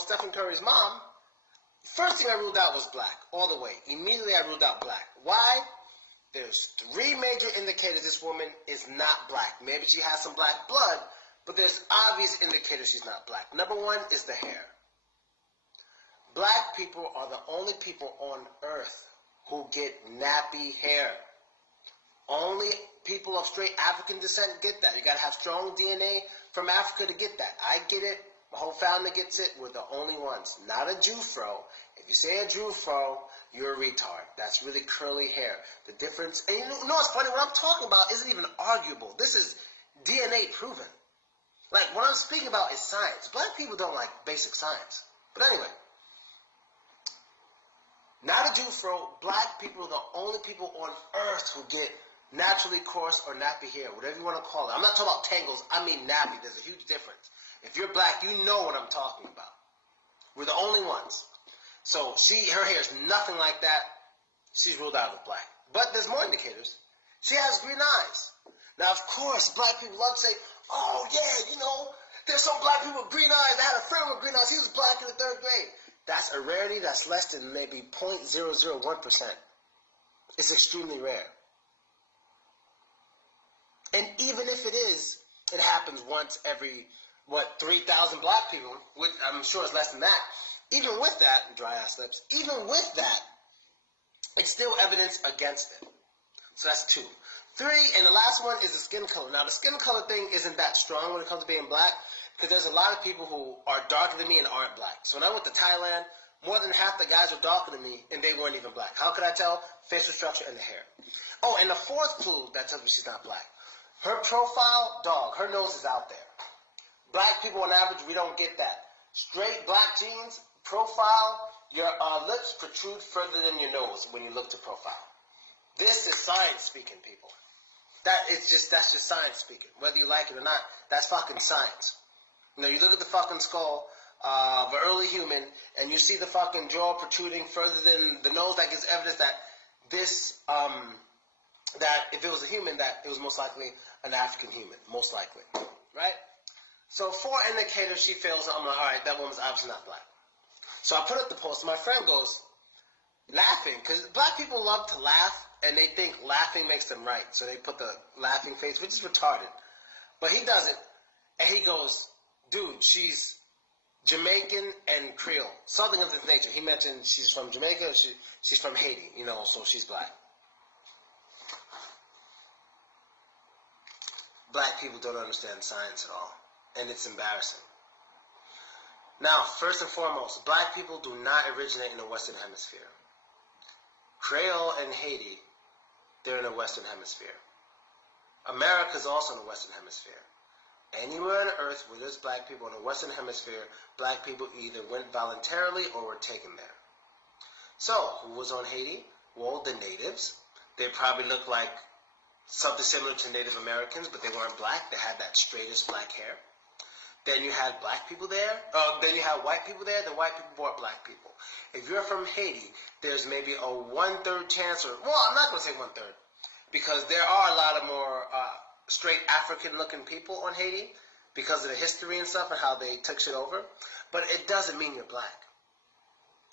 Stephen Curry's mom, first thing I ruled out was black, all the way. Immediately I ruled out black. Why? There's 3 major indicators this woman is not black. Maybe she has some black blood, but there's obvious indicators she's not black. Number 1 is the hair. Black people are the only people on earth who get nappy hair. Only people of straight African descent get that. You got to have strong DNA from Africa to get that. I get it. My whole family gets it. We're the only ones. Not a Jew fro. If you say a Jew fro, you're a retard. That's really curly hair. The difference, and you know what's funny? What I'm talking about isn't even arguable. This is DNA proven. Like, what I'm speaking about is science. Black people don't like basic science. But anyway, not a Jew fro. Black people are the only people on earth who get naturally coarse or nappy hair, whatever you want to call it. I'm not talking about tangles. I mean nappy. There's a huge difference. If you're black, you know what I'm talking about. We're the only ones. So her hair is nothing like that. She's ruled out as black. But there's more indicators. She has green eyes. Now, of course, black people love to say, oh, yeah, there's some black people with green eyes. I had a friend with green eyes. He was black in the 3rd grade. That's a rarity. That's less than maybe 0.001%. It's extremely rare. And even if it is, it happens once every, 3,000 black people, which I'm sure it's less than that. Even with that, dry ass lips, even with that, it's still evidence against it. So that's 2. 3, and the last one is the skin color. Now, the skin color thing isn't that strong when it comes to being black, because there's a lot of people who are darker than me and aren't black. So when I went to Thailand, more than half the guys were darker than me, and they weren't even black. How could I tell? Facial structure and the hair. Oh, and the 4th clue that tells me she's not black. Her profile, dog, her nose is out there. Black people on average, we don't get that. Straight black genes, profile, your lips protrude further than your nose when you look to profile. This is science speaking, people. That's just science speaking. Whether you like it or not, that's fucking science. You look at the fucking skull of an early human, and you see the fucking jaw protruding further than the nose. That gives evidence that this, that if it was a human, that it was most likely an African human, most likely, right? So 4 indicators she fails. I'm like, all right, that woman's obviously not black. So I put up the post. My friend goes laughing, because black people love to laugh, and they think laughing makes them right. So they put the laughing face, which is retarded. But he doesn't, and he goes, dude, she's Jamaican and Creole, something of this nature. He mentioned she's from Jamaica, she's from Haiti, so she's black. Black people don't understand science at all, and it's embarrassing. Now, first and foremost, black people do not originate in the Western Hemisphere. Creole and Haiti, they're in the Western Hemisphere. America is also in the Western Hemisphere. Anywhere on earth where there's black people in the Western Hemisphere, black people either went voluntarily or were taken there. So, who was on Haiti? Well, the natives. They probably looked like something similar to Native Americans, but they weren't black. They had that straightest black hair. Then you had black people there. Then you had white people there. The white people brought black people. If you're from Haiti, there's maybe a 1/3 chance, I'm not going to say 1/3, because there are a lot of more straight African-looking people on Haiti because of the history and stuff and how they took shit over. But it doesn't mean you're black.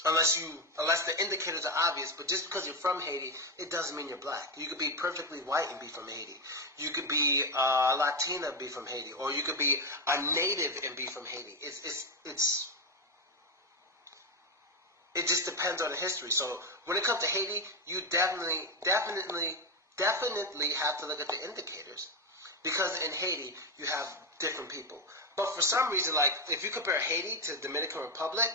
Unless the indicators are obvious, but just because you're from Haiti, it doesn't mean you're black. You could be perfectly white and be from Haiti. You could be Latina and be from Haiti, or you could be a native and be from Haiti. It just depends on the history. So when it comes to Haiti, you definitely have to look at the indicators, because in Haiti you have different people. But for some reason, like if you compare Haiti to the Dominican Republic,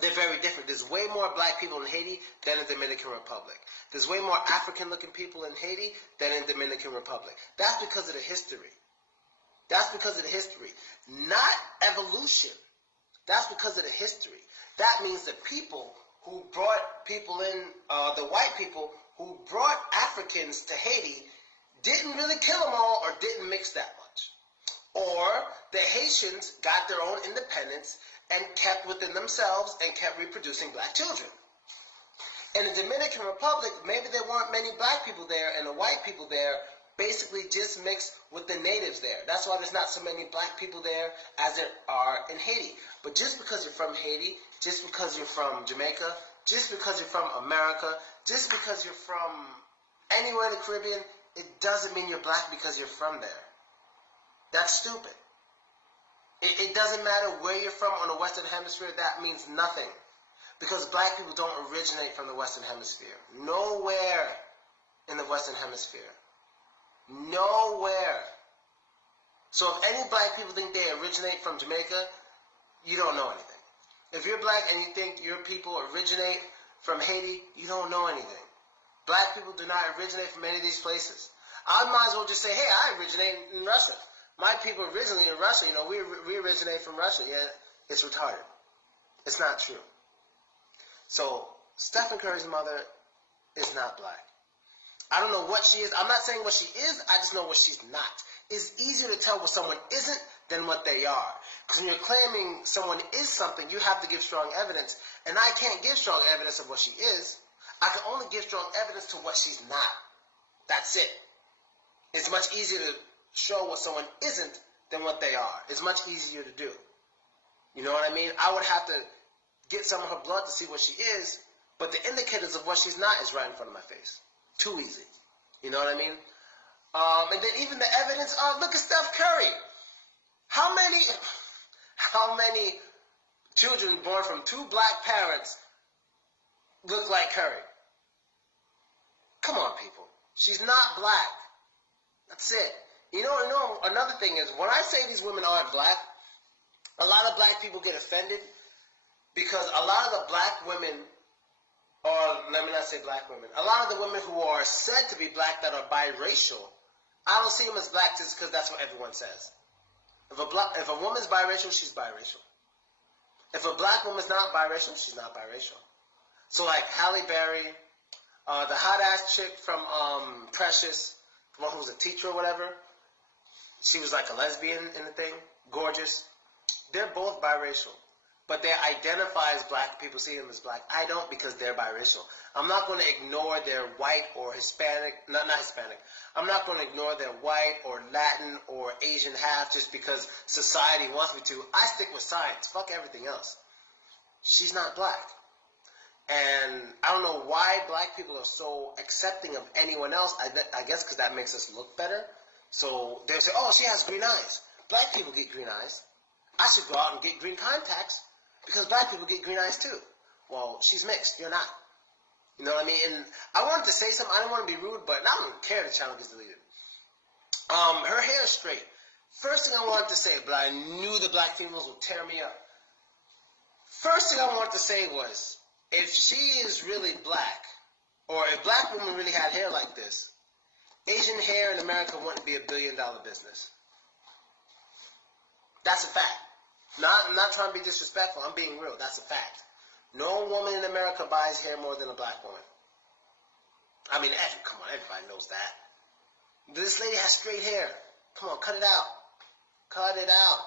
they're very different. There's way more black people in Haiti than in the Dominican Republic. There's way more African-looking people in Haiti than in the Dominican Republic. That's because of the history. Not evolution. That's because of the history. That means the people who brought people in, the white people who brought Africans to Haiti didn't really kill them all or didn't mix that much. Or the Haitians got their own independence and kept within themselves and kept reproducing black children. In the Dominican Republic, maybe there weren't many black people there and the white people there basically just mixed with the natives there. That's why there's not so many black people there as there are in Haiti. But just because you're from Haiti, just because you're from Jamaica, just because you're from America, just because you're from anywhere in the Caribbean, it doesn't mean you're black because you're from there. That's stupid. It doesn't matter where you're from on the Western Hemisphere. That means nothing. Because black people don't originate from the Western Hemisphere. Nowhere in the Western Hemisphere. Nowhere. So if any black people think they originate from Jamaica, you don't know anything. If you're black and you think your people originate from Haiti, you don't know anything. Black people do not originate from any of these places. I might as well just say, hey, I originate in Russia. My people originally in Russia, we originate from Russia. Yeah, it's retarded. It's not true. So Stephen Curry's mother is not black. I don't know what she is. I'm not saying what she is. I just know what she's not. It's easier to tell what someone isn't than what they are. Because when you're claiming someone is something, you have to give strong evidence. And I can't give strong evidence of what she is. I can only give strong evidence to what she's not. That's it. It's much easier to show what someone isn't than what they are. It's much easier to do. You know what I mean? I would have to get some of her blood to see what she is, but the indicators of what she's not is right in front of my face. Too easy. You know what I mean? And then even the evidence, look at Steph Curry. How many children born from two black parents look like Curry? Come on, people. She's not black. That's it. You know, another thing is, when I say these women aren't black, a lot of black people get offended because a lot of the black women, or let me not say black women, a lot of the women who are said to be black that are biracial, I don't see them as black just because that's what everyone says. If a woman's biracial, she's biracial. If a black woman's not biracial, she's not biracial. So like Halle Berry, the hot-ass chick from Precious, the one who was a teacher or whatever, she was like a lesbian in the thing, gorgeous. They're both biracial, but they identify as black. People see them as black. I don't, because they're biracial. I'm not going to ignore their white or Hispanic, not Hispanic. I'm not going to ignore their white or Latin or Asian half just because society wants me to. I stick with science. Fuck everything else. She's not black. And I don't know why black people are so accepting of anyone else. I guess because that makes us look better. So they say, oh, she has green eyes. Black people get green eyes. I should go out and get green contacts because black people get green eyes too. Well, she's mixed. You're not. You know what I mean? And I wanted to say something. I didn't want to be rude, but I don't care the channel gets deleted. Her hair is straight. First thing I wanted to say, but I knew the black females would tear me up. First thing I wanted to say was, if she is really black, or if black women really had hair like this, Asian hair in America wouldn't be $1 billion business. That's a fact. I'm not trying to be disrespectful. I'm being real. That's a fact. No woman in America buys hair more than a black woman. I mean, come on, everybody knows that. This lady has straight hair. Come on, cut it out. Cut it out.